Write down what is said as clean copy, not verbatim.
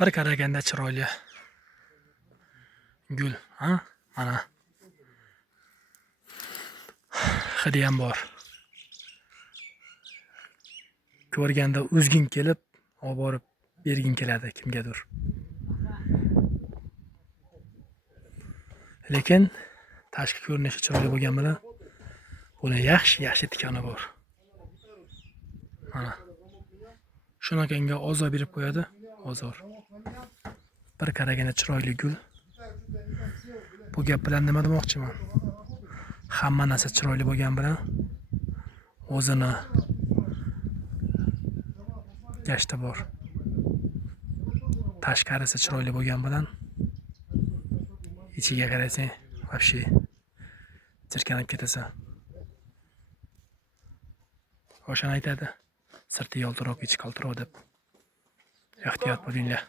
Bir qaraganda chiroyli gul, ha? Mana. Hidi ham bor. Ko'rganda o'zging kelib, olib borib berging keladi kimgadir. Lekin tashqi ko'rinishi chiroyli bo'lgan bilan buni yaxshi tikani bor. Mana. Shunaqanga ozor berib qo'yadi, ozor. Bir qaraganda chiroyli gul. Bu gap bilan nima demoqchiman? Hamma narsa chiroyli bo'lgan bilan o'zini gashti bor. Tashqarisi chiroyli bo'lgan bilan ichiga qarasang, вообще jirkanib ketasan. O'shani aytadi. Sirti yoltiroq, ichi qaltiroq deb. Ehtiyot bo'linglar.